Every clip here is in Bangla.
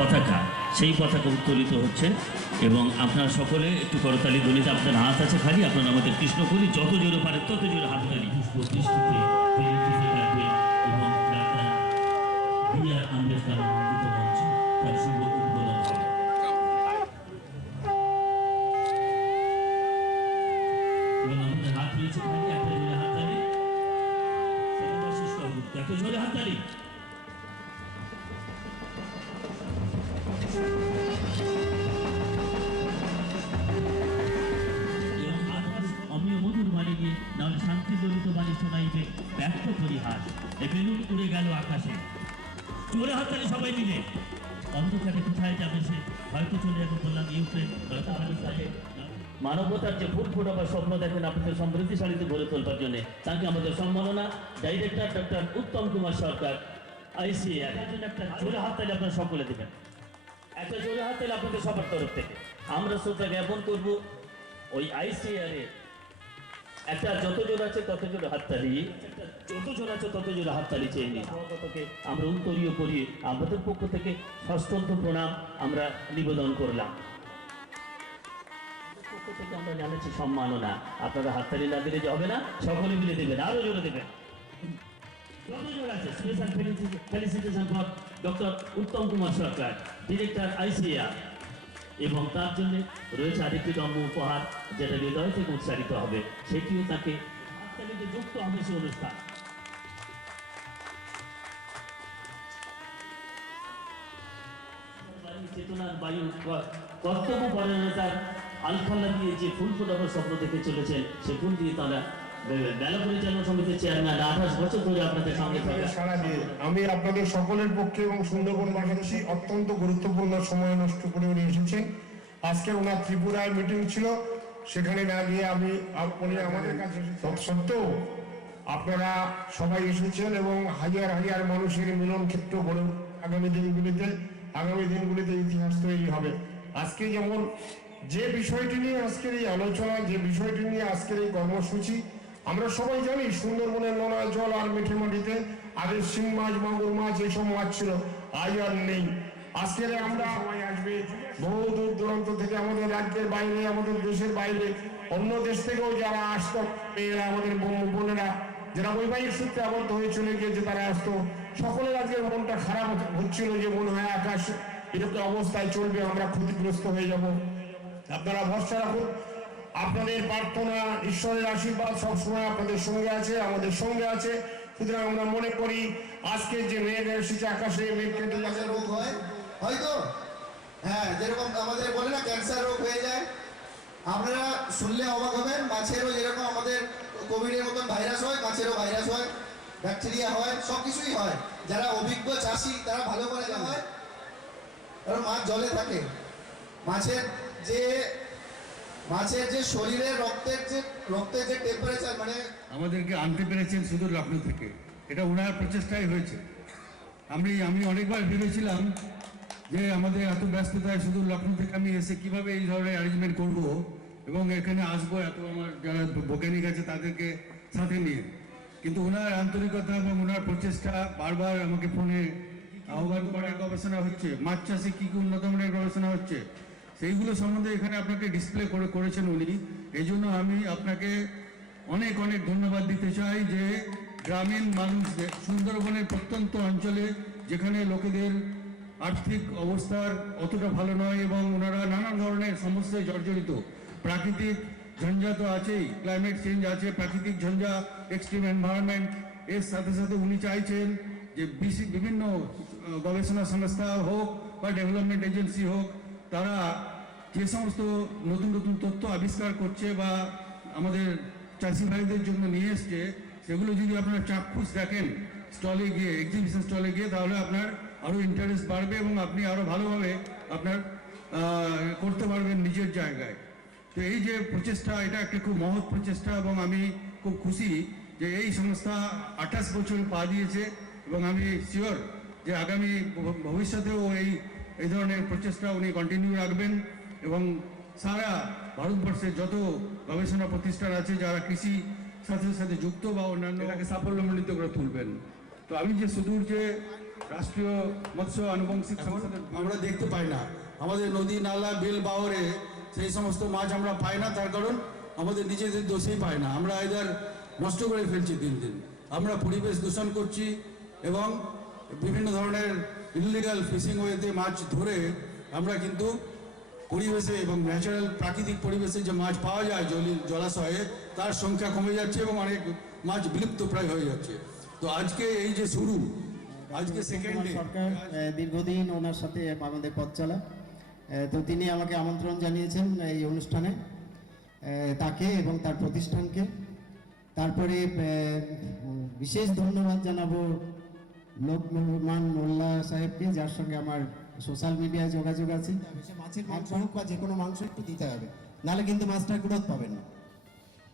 পতাকা, সেই পতাকা উত্তোলিত হচ্ছে এবং আপনারা সকলে একটু করতালি ধ্বনিতে, আপনার হাত আছে খালি, আপনারা আমাদের কৃষ্ণ করি যত জোরে পারে তত জোরে হাততালি পুষ্প দৃষ্টিতে এবং আম্বেদকর অমৃত মঞ্চ তার শুভ উদ্বোধন হবে। এবং আমাদের হাত রয়েছে খালি, একটা জোরে হাততালি, এত জোরে হাততালি। শান্তি জড়িত বাণী শোনাইবে ব্যক্ত পরিহাস, এ বেলুন উড়ে গেল আকাশে। জোরে হাততালি সবাই মিলে। অন্ধকারে কোথায় যাবে সে, হয়তো চলে যাবে বললাম ইউক্রেন, হয়তো পাকিস্তানে। মানবতার যে ফুল ফোটাবার স্বপ্ন দেখেন আপনাদের সমৃদ্ধিশালীতে গড়ে তোলবার জন্য, তাকে আমাদের সম্মাননা ডাইরেক্টর ডক্টর উত্তম কুমার সরকার ICAR। একটা জোরে হাততালি আপনারা সকলে দেবেন, একটা জোরে হাততালি আপনাদের সবার তরফ থেকে। আমরা শ্রদ্ধা জ্ঞাপন করব ওই ICAR এর একটা যত জোর আছে তত জোর হাততালি, যত জোর আছে তত জোর হাততালি চেয়ে নিই। আমরা উত্তরীয় করি, আমাদের পক্ষ থেকে সশ্রদ্ধ প্রণাম আমরা নিবেদন করলাম। পক্ষ থেকে আমরা জানাচ্ছি সম্মাননা। আপনারা হাততালি না দিলে যে হবে না, সকলে মিলে দেবেন, আরো জোরে দেবেন। যত জোর আছে special felicitation for doctor Uttam Kumar Sarkar, director ICAR। এবং তার জন্য রয়েছে আরেকটি দম্ভ উপহার, যেটা হৃদয় থেকে উৎসারিত হবে, সেটিও তাকে যুক্ত হবে সে অনুষ্ঠান। চেতনার বায়ু কর্তব্য পরায়ণতার আলফাল্লা দিয়ে যে ফুল ফোটাবার স্বপ্ন দেখে চলেছেন, সে ফুল দিয়ে তারা মেলা পরিচালনা সমিতির চেয়ারম্যান 28 বছর ধরে আপনাদের সঙ্গে সারা দিয়ে আমি আপনাদের সকলের পক্ষে এবং সুন্দরবনবাসী অত্যন্ত গুরুত্বপূর্ণ সময় নষ্ট করে উনি এসেছেন। আজকে ওনার ত্রিপুরায় মিটিং ছিল, সেখানে না গিয়ে উনি আমাদের কাছে সত্ত্বেও আপনারা সবাই এসেছেন এবং হাজার হাজার মানুষের মিলন ক্ষেত্র গড়ে আগামী দিনগুলিতে ইতিহাস তৈরি হবে। আজকে যেমন যে বিষয়টি নিয়ে আজকের এই আলোচনা, যে বিষয়টি নিয়ে আজকের এই কর্মসূচি, আমরা সবাই জানি সুন্দরবনের নোনা জল আর মিঠে মাটিতে আগে শিং মাছ, মাগুর মাছ এইসব মাছ ছিল, আজ আর নেই। আজকের আমরা সবাই আসবে বহু দূর দূরান্ত থেকে, আমাদের রাজ্যের বাইরে, আমাদের দেশের বাইরে, অন্য দেশ থেকেও যারা আসতো, মেয়েরা, আমাদের বোনেরা যারা বৈবাহিক সূত্রে আবদ্ধ হয়ে চলে গিয়েছে, তারা আসতো। সকলের আজকের মনটা খারাপ হচ্ছিল যে মনে হয় আকাশ এরকম অবস্থায় চলবে, আমরা ক্ষতিগ্রস্ত হয়ে যাব। আপনারা ভরসা রাখুন, আপনাদের প্রার্থনা, ঈশ্বরের আশীর্বাদ সবসময় আপনাদের সঙ্গে আছে, আমাদের সঙ্গে আছে। সুতরাং আমরা মনে করি আজকে যে মেঘ এসেছে আকাশে, মেঘ কেটে যাচ্ছে, রোগ হয় হয়তো, হ্যাঁ, যেরকম আমাদের বলে না ক্যান্সার রোগ হয়ে যায়, আপনারা শুনলে অবাক হবেন। মাছেরও যেরকম আমাদের কোভিডের মতন ভাইরাস হয়, মাছেরও ভাইরাস হয়, ব্যাকটেরিয়া হয়, সব কিছুই হয়। যারা অভিজ্ঞ চাষি তারা ভালো করে হয়, কারণ মাছ জলে থাকে। মাছের যে শরীরের রক্তের যে টেম্পারেচার, মানে আমাদেরকে আনতে পেরেছেন শুধু লখনৌ থেকে, এটা ওনার প্রচেষ্টাই হয়েছে। আমি অনেকবার ভেবেছিলাম যে আমাদের এত ব্যস্ততায় শুধু লখনৌ থেকে আমি এসে কিভাবে এই ধরনের অ্যারেঞ্জমেন্ট করব এবং এখানে আসবো এত আমার যারা বৈজ্ঞানিক আছে তাদেরকে সাথে নিয়ে, কিন্তু ওনার আন্তরিকতা এবং ওনার প্রচেষ্টা বারবার আমাকে ফোনে আহ্বান করে। গবেষণা হচ্ছে মাছ চাষে কী কী উন্নত মানের গবেষণা হচ্ছে, সেইগুলো সম্বন্ধে এখানে আপনাকে ডিসপ্লে করেছেন উনি। এই জন্য আমি আপনাকে অনেক অনেক ধন্যবাদ দিতে চাই যে গ্রামীণ মানুষদের, সুন্দরবনের প্রত্যন্ত অঞ্চলে যেখানে লোকেদের আর্থিক অবস্থার অতটা ভালো নয় এবং ওনারা নানা ধরনের সমস্যায় জর্জরিত, প্রাকৃতিক ঝঞ্ঝা তো আছেই, ক্লাইমেট চেঞ্জ আছে, প্রাকৃতিক ঝঞ্ঝা, এক্সট্রিম এনভায়রনমেন্ট, এর সাথে সাথে উনি চাইছেন যে বিভিন্ন গবেষণা সংস্থা হোক বা ডেভেলপমেন্ট এজেন্সি হোক, তারা যে সমস্ত নতুন নতুন তথ্য আবিষ্কার করছে বা আমাদের চাষি ভাইদের জন্য নিয়ে এসছে, সেগুলো যদি আপনারা চাক্ষুষ দেখেন স্টলে গিয়ে, এক্সিবিশন স্টলে গিয়ে, তাহলে আপনার আরও ইন্টারেস্ট বাড়বে এবং আপনি আরও ভালোভাবে আপনার করতে পারবেন নিজের জায়গায়। তো এই যে প্রচেষ্টা, এটা একটা খুব মহৎ প্রচেষ্টা এবং আমি খুব খুশি যে এই সংস্থা 28 বছর পা দিয়েছে এবং আমি শিওর যে আগামী ভবিষ্যতেও এই ধরনের প্রচেষ্টা উনি কন্টিনিউ রাখবেন এবং সারা ভারতবর্ষের যত গবেষণা প্রতিষ্ঠান আছে যারা কৃষি সাথে সাথে যুক্ত বা অন্যান্য সাফল্যমণ্ডিত করে তুলবেন। তো আমি যে সুদূর যে রাষ্ট্রীয় মৎস্য আনুবংশিক সংসদের আমরা দেখতে পাই না, আমাদের নদী নালা বিল বাওরে সেই সমস্ত মাছ আমরা পাই না, তার কারণ আমাদের নিজেদের দোষেই পাই না। আমরা এদের নষ্ট করে ফেলছি দিন দিন, আমরা পরিবেশ দূষণ করছি এবং বিভিন্ন ধরনের ইলিগাল ফিশিং ওয়েতে মাছ ধরে আমরা কিন্তু পরিবেশে এবং ন্যাচারাল প্রাকৃতিক পরিবেশে যে মাছ পাওয়া যায় জলাশয়ে তার সংখ্যা কমে যাচ্ছে এবং অনেক মাছ বিলুপ্ত প্রায় হয়ে যাচ্ছে। তো আজকে এই যে শুরু, আজকে সেকেন্ড ডে, সরকার দীর্ঘদিন ওনার সাথে আমাদের পথ চলা, তো তিনি আমাকে আমন্ত্রণ জানিয়েছেন এই অনুষ্ঠানে, তাকে এবং তার প্রতিষ্ঠানকে। তারপরে বিশেষ ধন্যবাদ জানাবো লোকমান মোল্লা সাহেবকে, যার সঙ্গে আমার সোশ্যাল মিডিয়ায় যোগাযোগ আছে। মাছের মাংস হোক বা যে কোনো মাংস একটু দিতে হবে, নাহলে কিন্তু মাছটা গ্রোথ পাবেন না।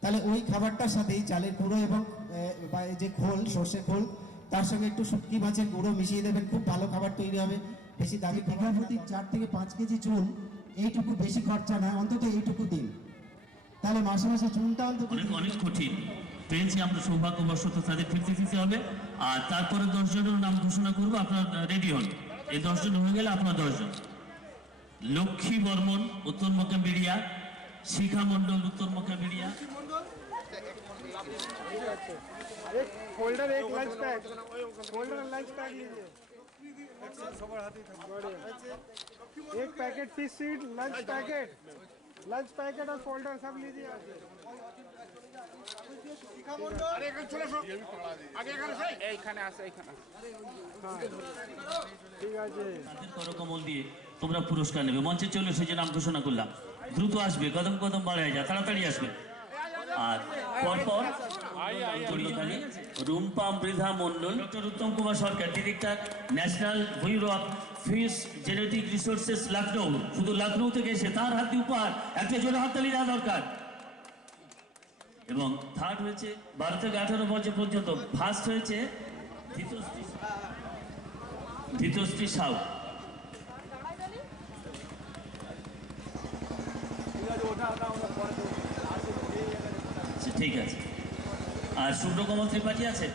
তাহলে ওই খাবারটার সাথেই চালের গুঁড়ো এবং যে খোল, সর্ষে খোল, তার সঙ্গে একটু শুটকি মাছের গুঁড়ো মিশিয়ে দেবেন, খুব ভালো খাবার তৈরি হবে। বেশি দামি বিঘা প্রতি 4 থেকে 5 কেজি চুন, এইটুকু বেশি খরচা না, অন্তত এইটুকু দিন, তাহলে মাসে মাসে চুনটা অন্তত অনেক কঠিন পেয়েছি আমরা, সৌভাগ্যবশত তাদের ফিরতে হবে। আর তারপরে 10 জনের নাম ঘোষণা করবো, আপনার রেডি হন। এই 10 জন হয়ে গেলে আপনার 10 জন। লক্ষ্মী বর্মন, উত্তর মোকামবিড়িয়া। শিখা মণ্ডল, উত্তর মোকামবিড়িয়া। फोल्डर एक lunch pack, folder lunch pack लीजिए, एक packet fish seed, lunch packet और फोल्डर सब लीजिए। ঠিক আছে, তাদের করকমল দিয়ে তোমরা পুরস্কার নেবে। মঞ্চে চলে এসে যে নাম ঘোষণা করলাম, দ্রুত আসবে, কদম কদম বাড়ায় যা, তাড়াতাড়ি আসবে। আর পরপর Rumpa Mridha Mondal, doctor Uttam Kumar Sarkar, director national bureau of fish genetic resources Lucknow, শুধু লখনৌ থেকে এসে তার হাত দিয়ে উপহার, একটা জোরে হাততালি দেওয়া দরকার। এবং থার্ড হয়েছে 12 থেকে 18 বছর পর্যন্ত, ফার্স্ট হয়েছে ধৃতশ্রী সাউ। ঠিক আছে। আর শুভ্রকমল ত্রিপাঠী আছে।